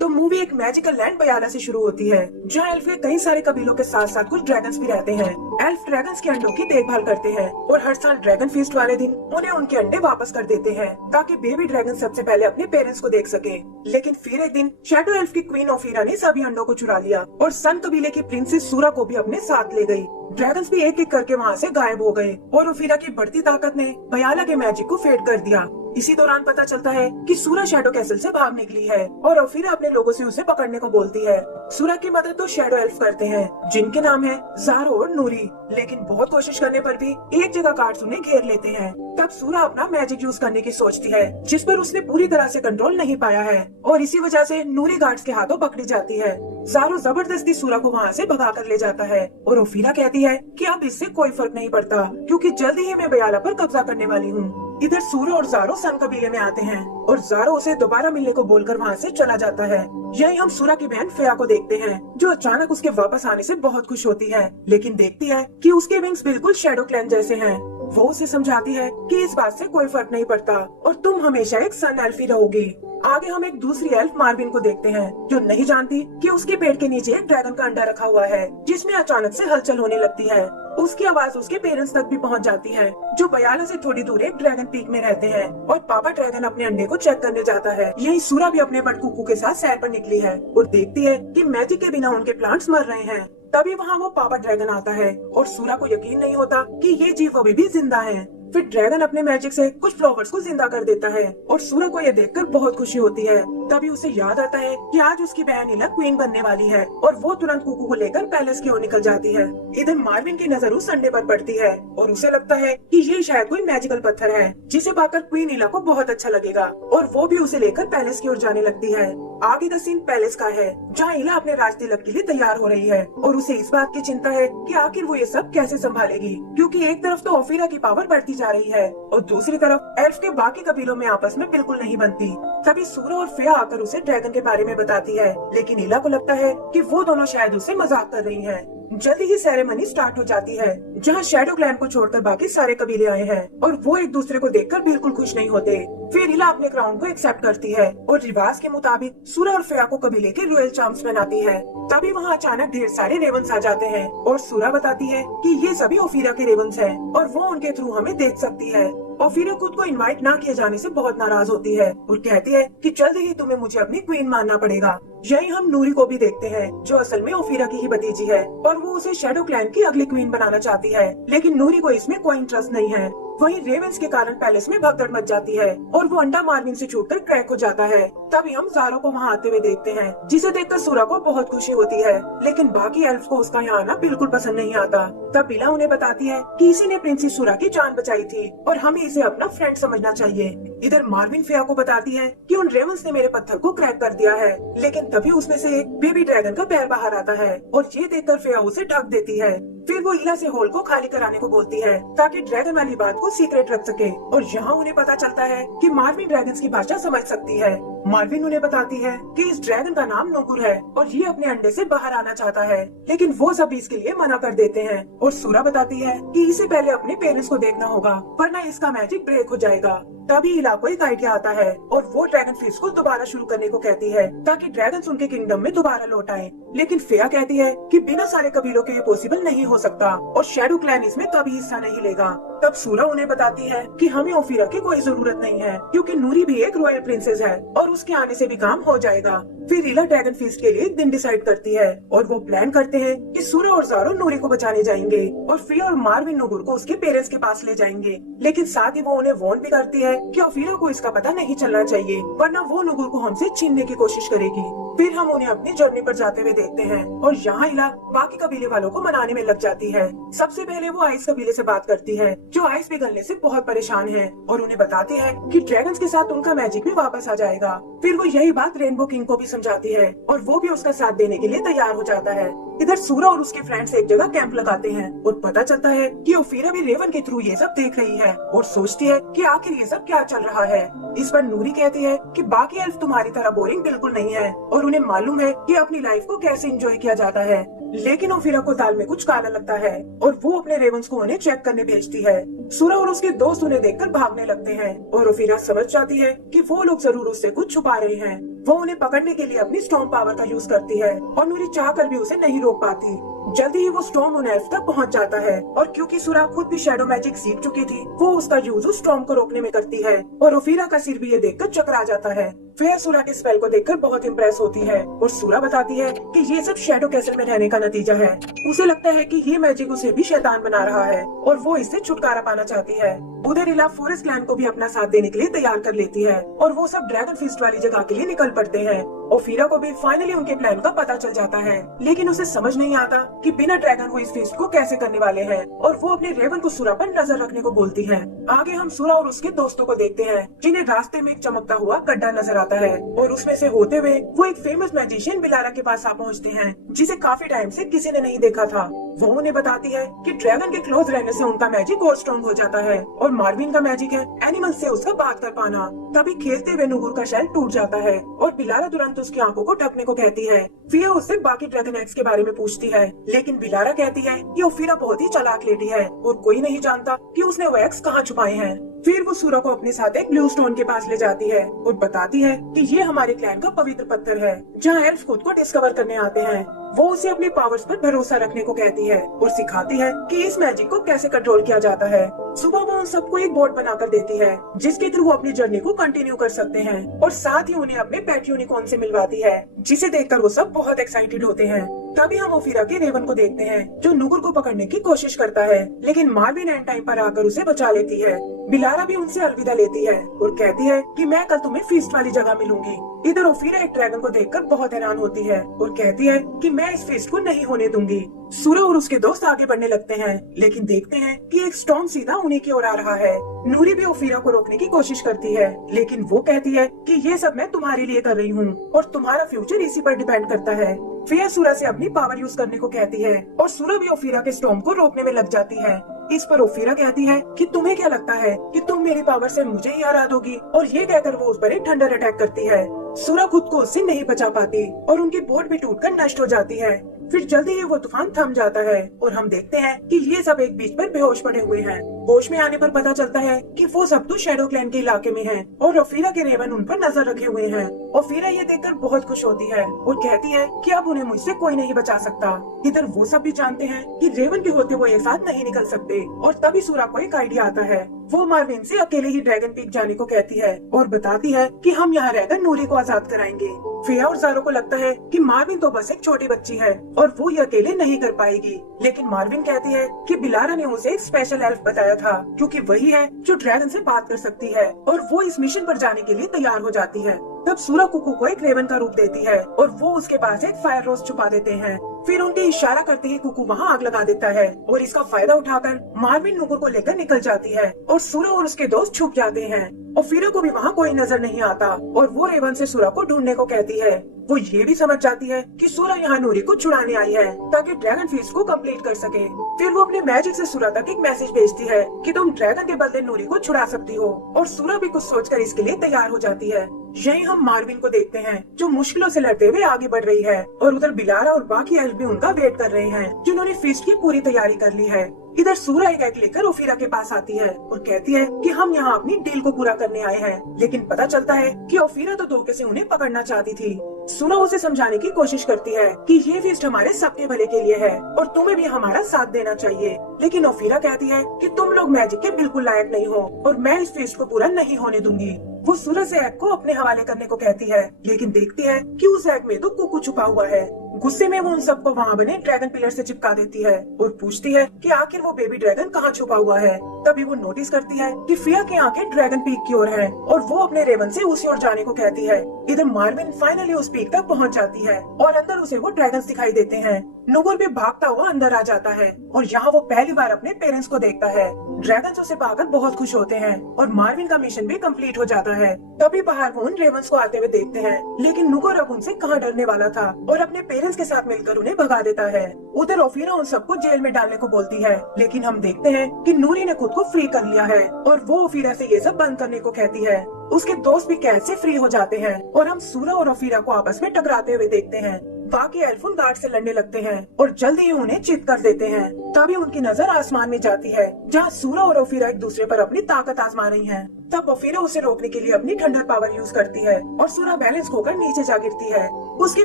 तो मूवी एक magical land बयाला से शुरू होती है, जहाँ एल्फ के कई सारे कबीलों के साथ साथ कुछ ड्रैगन्स भी रहते हैं। एल्फ ड्रैगन्स के अंडों की देखभाल करते हैं और हर साल ड्रैगन फीस्ट वाले दिन उन्हें उनके अंडे वापस कर देते हैं, ताकि बेबी ड्रैगन सबसे पहले अपने पेरेंट्स को देख सके। लेकिन फिर एक दिन शैडो एल्फ की क्वीन ओफीरा ने सभी अंडों को चुरा लिया और सन कबीले की प्रिंसेस सूरा को भी अपने साथ ले गई। ड्रैगन्स भी एक एक करके वहाँ से गायब हो गए और ओफीरा की बढ़ती ताकत ने बयाला के मैजिक को फेड कर दिया। इसी दौरान पता चलता है कि सूरा शैडो कैसल से भाग निकली है और ओफीरा अपने लोगों से उसे पकड़ने को बोलती है। सूरा की मदद तो शैडो एल्फ करते हैं, जिनके नाम है ज़ारो और नूरी, लेकिन बहुत कोशिश करने पर भी एक जगह गार्ड्स उन्हें घेर लेते हैं। तब सूरा अपना मैजिक यूज करने की सोचती है, जिस पर उसने पूरी तरह से कंट्रोल नहीं पाया है और इसी वजह से नूरी गार्ड्स के हाथों पकड़ी जाती है। ज़ारो जबरदस्ती सूरा को वहाँ से भगा कर ले जाता है और ओफीरा कहती है कि अब इससे कोई फर्क नहीं पड़ता, क्योंकि जल्दी ही मैं बयाला पर कब्जा करने वाली हूँ। इधर सूरा और ज़ारो सन कबीले में आते हैं और ज़ारो उसे दोबारा मिलने को बोलकर वहाँ से चला जाता है। यही हम सूरा की बहन फेया को देखते हैं, जो अचानक उसके वापस आने से बहुत खुश होती है, लेकिन देखती है कि उसके विंग्स बिल्कुल शैडो क्लैन जैसे हैं। वो उसे समझाती है कि इस बात से कोई फर्क नहीं पड़ता और तुम हमेशा एक सन एल्फ ही रहोगी। आगे हम एक दूसरी एल्फ मार्विन को देखते हैं, जो नहीं जानती कि उसके पेट के नीचे एक ड्रैगन का अंडा रखा हुआ है, जिसमें अचानक से हलचल होने लगती है। उसकी आवाज उसके पेरेंट्स तक भी पहुंच जाती है, जो बयाला से थोड़ी दूर एक ड्रैगन पीक में रहते हैं, और पापा ड्रैगन अपने अंडे को चेक करने जाता है। यही सूरा भी अपने बड़ कुकू के साथ सैर पर निकली है और देखती है कि मैजिक के बिना उनके प्लांट्स मर रहे हैं। तभी वहाँ वो पापा ड्रैगन आता है और सूरा को यकीन नहीं होता कि ये जीव अभी भी जिंदा है। फिर ड्रैगन अपने मैजिक से कुछ फ्लावर्स को जिंदा कर देता है और सूरा को ये देखकर बहुत खुशी होती है। तभी उसे याद आता है कि आज उसकी बहन इला क्वीन बनने वाली है और वो तुरंत कुकू को लेकर पैलेस की ओर निकल जाती है। इधर मार्विन की नजर उस अंडे पर पड़ती है और उसे लगता है कि ये शायद कोई मैजिकल पत्थर है, जिसे पाकर क्वीन इला को बहुत अच्छा लगेगा और वो भी उसे लेकर पैलेस की ओर जाने लगती है। आगे का सीन पैलेस का है, जहाँ इला अपने राज तिलक के लिए तैयार हो रही है और उसे इस बात की चिंता है कि आखिर वो ये सब कैसे संभालेगी, क्योंकि एक तरफ तो ओफीरा की पावर बढ़ती जा रही है और दूसरी तरफ एल्फ के बाकी कबीलों में आपस में बिल्कुल नहीं बनती। तभी सूरा और फेया आकर उसे ड्रैगन के बारे में बताती है, लेकिन इला को लगता है कि वो दोनों शायद उसे मजाक कर रही हैं। जल्दी ही सेरेमनी स्टार्ट हो जाती है, जहाँ शैडो क्लैन को छोड़कर बाकी सारे कबीले आए हैं और वो एक दूसरे को देखकर बिल्कुल खुश नहीं होते। फिर इला अपने क्राउन को एक्सेप्ट करती है और रिवाज के मुताबिक सूरा और फेया को कबीले के रॉयल चार्म्स पहनाती है। तभी वहाँ अचानक ढेर सारे रेवंस आ जाते हैं और सूरा बताती है कि ये सभी ओफीरा के रेवंस हैं और वो उनके थ्रू हमें देख सकती है। ओफीरा खुद को इनवाइट ना किए जाने से बहुत नाराज होती है और कहती है कि जल्दी ही तुम्हें मुझे अपनी क्वीन मानना पड़ेगा। यही हम नूरी को भी देखते हैं, जो असल में ओफीरा की ही भतीजी है और वो उसे शैडो क्लैन की अगली क्वीन बनाना चाहती है, लेकिन नूरी को इसमें कोई इंटरेस्ट नहीं है। वहीं रेवेंस के कारण पैलेस में भगदड़ मच जाती है और वो अंडा मार्विन से छूटकर क्रैक हो जाता है। तभी हम ज़ारो को वहाँ आते हुए देखते हैं, जिसे देखकर सूरा को बहुत खुशी होती है, लेकिन बाकी एल्फ को उसका यहाँ आना बिल्कुल पसंद नहीं आता। तब इला उन्हें बताती है कि इसी ने प्रिंसेस सूरा की जान बचाई थी और हमें इसे अपना फ्रेंड समझना चाहिए। इधर मार्विन फेया को बताती है कि उन रेवंस ने मेरे पत्थर को क्रैक कर दिया है, लेकिन तभी उसमें से एक बेबी ड्रैगन का पैर बाहर आता है और ये देखकर फेया उसे ढक देती है। फिर वो इला से होल को खाली कराने को बोलती है, ताकि ड्रैगन वाली बात को सीक्रेट रख सके और यहाँ उन्हें पता चलता है कि मार्विन ड्रैगन्स की भाषा समझ सकती है। मार्विन उन्हें बताती है कि इस ड्रैगन का नाम नोगुर है और ये अपने अंडे से बाहर आना चाहता है, लेकिन वो सभी इसके लिए मना कर देते हैं और सूरा बताती है कि इसे पहले अपने पेरेंट्स को देखना होगा, वरना इसका मैजिक ब्रेक हो जाएगा। तभी इला को एक आइडिया आता है और वो ड्रैगन फीस्ट को दोबारा शुरू करने को कहती है, ताकि ड्रैगन्स उनके किंगडम में दोबारा लौट आए। लेकिन फेया कहती है कि बिना सारे कबीलों के ये पॉसिबल नहीं हो सकता और शैडो क्लैन इसमें कभी हिस्सा नहीं लेगा। तब सूरा उन्हें बताती है कि हमें ओफीरा की कोई जरूरत नहीं है, क्योंकि नूरी भी एक रॉयल प्रिंसेस है और उसके आने से भी काम हो जाएगा। फिर इला ड्रैगन फीस्ट के लिए एक दिन डिसाइड करती है और वो प्लान करते हैं कि सूरा और ज़ारो नूरी को बचाने जाएंगे और फेया और मार्विन नूगुर को उसके पेरेंट्स के पास ले जाएंगे, लेकिन साथ ही वो उन्हें वार्न भी करती है कि ओफीरा को इसका पता नहीं चलना चाहिए, वरना वो नूगुर को हमसे छीनने की कोशिश करेगी। फिर हम उन्हें अपनी जर्नी पर जाते हुए देखते हैं और यहाँ इला बाकी कबीले वालों को मनाने में लग जाती है। सबसे पहले वो आइस कबीले से बात करती है, जो आइस पिघलने से बहुत परेशान है, और उन्हें बताती है कि ड्रैगन्स के साथ उनका मैजिक भी वापस आ जाएगा। फिर वो यही बात रेनबो किंग को भी समझाती है और वो भी उसका साथ देने के लिए तैयार हो जाता है। इधर सूरा और उसके फ्रेंड्स एक जगह कैंप लगाते हैं और पता चलता है कि ओफीरा भी रेवन के थ्रू ये सब देख रही है और सोचती है कि आखिर ये सब क्या चल रहा है। इस पर नूरी कहती है कि बाकी एल्फ तुम्हारी तरह बोरिंग बिल्कुल नहीं है और उन्हें मालूम है कि अपनी लाइफ को कैसे एंजॉय किया जाता है। लेकिन ओफिरा को दाल में कुछ काला लगता है और वो अपने रेवंस को उन्हें चेक करने भेजती है। सूरा और उसके दोस्त उन्हें देखकर भागने लगते हैं और ओफिरा समझ जाती है कि वो लोग जरूर उससे कुछ छुपा रहे हैं। वो उन्हें पकड़ने के लिए अपनी स्टॉर्म पावर का यूज करती है और नूरी चाहकर भी उसे नहीं रोक पाती। जल्दी ही वो स्टॉर्म उन एल्फ तक पहुंच जाता है और क्योंकि सूरा खुद भी शैडो मैजिक सीख चुकी थी, वो उसका यूज उस स्टॉर्म को रोकने में करती है और ओफिरा का सिर भी ये देखकर चकरा जाता है। फेयर सूरा के स्पेल को देखकर बहुत इम्प्रेस होती है और सूरा बताती है कि ये सब शैडो कैसल में रहने का नतीजा है। उसे लगता है कि ये मैजिक उसे भी शैतान बना रहा है और वो इससे छुटकारा पाना चाहती है। उधर इला फॉरेस्ट क्लैन को भी अपना साथ देने के लिए तैयार कर लेती है और वो सब ड्रैगन फीस्ट वाली जगह के लिए निकल पड़ते हैं। ओफिरा को भी फाइनली उनके प्लान का पता चल जाता है, लेकिन उसे समझ नहीं आता कि बिना ड्रैगन वो इस फीस्ट को कैसे करने वाले हैं और वो अपने रेवन को सूरा पर नजर रखने को बोलती है। आगे हम सूरा और उसके दोस्तों को देखते हैं, जिन्हें रास्ते में एक चमकता हुआ गड्ढा नजर आता है और उसमें से होते हुए वो एक फेमस मैजिशियन बिलारा के पास आ पहुँचते हैं, जिसे काफी टाइम से किसी ने नहीं देखा था। वो उन्हें बताती है कि ड्रैगन के क्लोज रहने से उनका मैजिक और स्ट्रॉन्ग हो जाता है और मार्विन का मैजिक है एनिमल से उसका बात कर पाना। तभी खेलते हुए नुगुर का शेल टूट जाता है और बिलारा तुरंत उसकी आंखों को ढकने को कहती है। फिया उससे बाकी ड्रैगन एग्स के बारे में पूछती है, लेकिन बिलारा कहती है कि ओफिरा बहुत ही चालाक लेडी है और कोई नहीं जानता कि उसने वो एग्स कहाँ छुपाए हैं। फिर वो सूरा को अपने साथ एक ब्लू स्टोन के पास ले जाती है और बताती है कि ये हमारे क्लैन का पवित्र पत्थर है, जहाँ एल्फ खुद को डिस्कवर करने आते हैं। वो उसे अपनी पावर्स पर भरोसा रखने को कहती है और सिखाती है कि इस मैजिक को कैसे कंट्रोल किया जाता है। सुबह वो उन सबको एक बोर्ड बनाकर देती है, जिसके थ्रू वो अपनी जर्नी को कंटिन्यू कर सकते हैं और साथ ही उन्हें अपने पेट यूनिकॉर्न से मिलवाती है, जिसे देखकर वो सब बहुत एक्साइटेड होते हैं। तभी हम ओफिरा के रेवन को देखते हैं, जो नुगुर को पकड़ने की कोशिश करता है, लेकिन मार्विन एंड टाइम पर आकर उसे बचा लेती है। बिलारा भी उनसे अलविदा लेती है और कहती है कि मैं कल तुम्हें फीस्ट वाली जगह मिलूंगी। इधर ओफिरा एक ड्रैगन को देखकर बहुत हैरान होती है और कहती है कि मैं इस फीस्ट को नहीं होने दूंगी। सूरा और उसके दोस्त आगे बढ़ने लगते हैं, लेकिन देखते हैं कि एक स्टॉर्म सीधा उन्हीं की ओर आ रहा है। नूरी भी ओफिरा को रोकने की कोशिश करती है, लेकिन वो कहती है कि ये सब मैं तुम्हारे लिए कर रही हूँ और तुम्हारा फ्यूचर इसी पर डिपेंड करता है। फिया सूरा से अपनी पावर यूज करने को कहती है और सूरा भी ओफिरा के स्टॉर्म को रोकने में लग जाती है। इस पर ओफिरा कहती है कि तुम्हें क्या लगता है कि तुम मेरी पावर से मुझे ही हरा दोगी, और ये कहकर वो उस पर एक थंडर अटैक करती है। सूरा खुद को उससे नहीं बचा पाती और उनकी बोट भी टूटकर नष्ट हो जाती है। फिर जल्दी ही वो तूफान थम जाता है और हम देखते हैं कि ये सब एक बीच पर बेहोश पड़े हुए हैं। होश में आने पर पता चलता है कि वो सब तो शैडो क्लैन के इलाके में हैं और ओफिरा के रेवन उन पर नजर रखे हुए हैं। ओफिरा ये देखकर बहुत खुश होती है और कहती है कि अब उन्हें मुझसे कोई नहीं बचा सकता। इधर वो सब भी जानते हैं कि रेवन के होते वो एक साथ नहीं निकल सकते और तभी सूरा को एक आइडिया आता है। वो मार्विन से अकेले ही ड्रैगन पीक जाने को कहती है और बताती है कि हम यहाँ रहकर नूरी को आजाद कराएंगे। फिया और ज़ारो को लगता है कि मार्विन तो बस एक छोटी बच्ची है और वो ये अकेले नहीं कर पाएगी, लेकिन मार्विन कहती है कि बिलारा ने उसे एक स्पेशल एल्फ बताया था, क्योंकि वही है जो ड्रैगन से बात कर सकती है, और वो इस मिशन पर जाने के लिए तैयार हो जाती है। तब सूरा कुकू को एक रेवन का रूप देती है और वो उसके पास एक फायर रोज छुपा देते हैं। फिर उनके इशारा करते ही कुकू वहाँ आग लगा देता है और इसका फायदा उठाकर मार्विन नुगुर को लेकर निकल जाती है और सूरा और उसके दोस्त छुप जाते हैं। और फिरा को भी वहाँ कोई नजर नहीं आता और वो रेवन से सूरा को ढूंढने को कहती है। वो ये भी समझ जाती है कि सूरा यहाँ नूरी को छुड़ाने आई है ताकि ड्रैगन फीस्ट को कंप्लीट कर सके। फिर वो अपने मैजिक से सूरा तक एक मैसेज भेजती है कि तुम ड्रैगन के बदले नूरी को छुड़ा सकती हो, और सूरा भी कुछ सोचकर इसके लिए तैयार हो जाती है। यही हम मार्विन को देखते हैं, जो मुश्किलों से लड़ते हुए आगे बढ़ रही है, और उधर बिलारा और बाकी एल्फ भी उनका वेट कर रहे हैं, जिन्होंने फीस्ट की पूरी तैयारी कर ली है। इधर सूरा एक एग लेकर ओफिरा के पास आती है और कहती है कि हम यहाँ अपनी डील को पूरा करने आए हैं, लेकिन पता चलता है कि ओफिरा तो धोखे से उन्हें पकड़ना चाहती थी। सूरा उसे समझाने की कोशिश करती है कि ये फीस्ट हमारे सबके भले के लिए है और तुम्हें भी हमारा साथ देना चाहिए, लेकिन ओफिरा कहती है कि तुम लोग मैजिक के बिल्कुल लायक नहीं हो और मैं इस फीस्ट को पूरा नहीं होने दूंगी। वो सूरा से एग को अपने हवाले करने को कहती है, लेकिन देखती है कि उस एग में तो कुकू छुपा हुआ है। गुस्से में वो उन सबको वहाँ बने ड्रैगन पिलर से चिपका देती है और पूछती है कि आखिर वो बेबी ड्रैगन कहाँ छुपा हुआ है। तभी वो नोटिस करती है कि फिया की आंखें ड्रैगन पीक की ओर हैं और वो अपने रेवन से उसी ओर जाने को कहती है। इधर मार्विन फाइनली उस पीक तक पहुँच जाती है और अंदर उसे वो ड्रैगन दिखाई देते हैं। नुगुर भी भागता हुआ अंदर आ जाता है और यहाँ वो पहली बार अपने पेरेंट्स को देखता है। ड्रैगन उसे पाकर बहुत खुश होते हैं और मार्विन का मिशन भी कंप्लीट हो जाता है। तभी बाहर वो उन रेवंस को आते हुए देखते हैं, लेकिन नुगुर अब उनसे कहाँ डरने वाला था और अपने पेरेंट्स के साथ मिलकर उन्हें भगा देता है। उधर ओफिरा उन सबको जेल में डालने को बोलती है, लेकिन हम देखते हैं कि नूरी ने खुद को फ्री कर लिया है और वो ओफिरा से ये सब बंद करने को कहती है। उसके दोस्त भी कैद से फ्री हो जाते हैं और हम सूरा और ओफिरा को आपस में टकराते हुए देखते हैं। बाकी एल्फ उन गार्ड से लड़ने लगते हैं और जल्दी ही उन्हें चित कर देते हैं। तभी उनकी नजर आसमान में जाती है जहाँ सूरा और ओफीरा एक दूसरे पर अपनी ताकत आजमा रही हैं। तब ओफीरा उसे रोकने के लिए अपनी थंडर पावर यूज करती है और सूरा बैलेंस खोकर नीचे जा गिरती है। उसके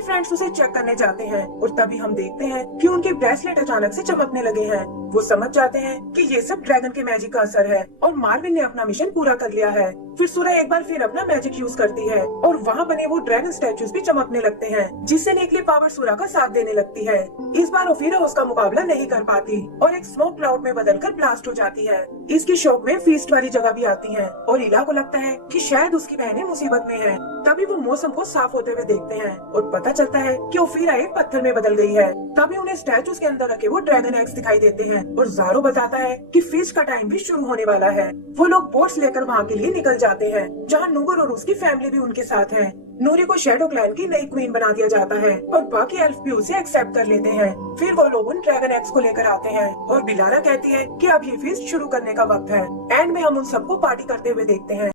फ्रेंड्स उसे चेक करने जाते हैं और तभी हम देखते हैं कि उनके ब्रेसलेट अचानक से चमकने लगे हैं। वो समझ जाते हैं कि ये सब ड्रैगन के मैजिक का असर है और मार्विन ने अपना मिशन पूरा कर लिया है। फिर सूरा एक बार फिर अपना मैजिक यूज करती है और वहाँ बने वो ड्रैगन स्टैचूज भी चमकने लगते हैं, जिससे निकली पावर सूरा का साथ देने लगती है। इस बार ओफीरा उसका मुकाबला नहीं कर पाती और एक स्मोक क्लाउड में बदलकर ब्लास्ट हो जाती है। इसकी शॉक में फीस्ट वाली जगह भी आती है और इला को लगता है कि शायद उसकी बहनें मुसीबत में हैं। तभी वो मौसम को साफ होते हुए देखते हैं और पता चलता है कि ओफीरा एक पत्थर में बदल गई है। तभी उन्हें स्टैचूज के अंदर रखे वो ड्रैगन एग्स दिखाई देते हैं और ज़ारो बताता है कि फीस्ट का टाइम भी शुरू होने वाला है। वो लोग बोट्स लेकर वहाँ के लिए निकल जाते हैं, जहाँ नूगर और उसकी फैमिली भी उनके साथ है। नूरी को शैडो क्लैन की नई क्वीन बना दिया जाता है और बाकी एल्फ भी उसे एक्सेप्ट कर लेते हैं। फिर वो लोग उन ड्रैगन एग्स को लेकर आते हैं और बिलारा कहती है कि अब ये फीस्ट शुरू करने का वक्त है। एंड में हम उन सबको पार्टी करते हुए देखते हैं।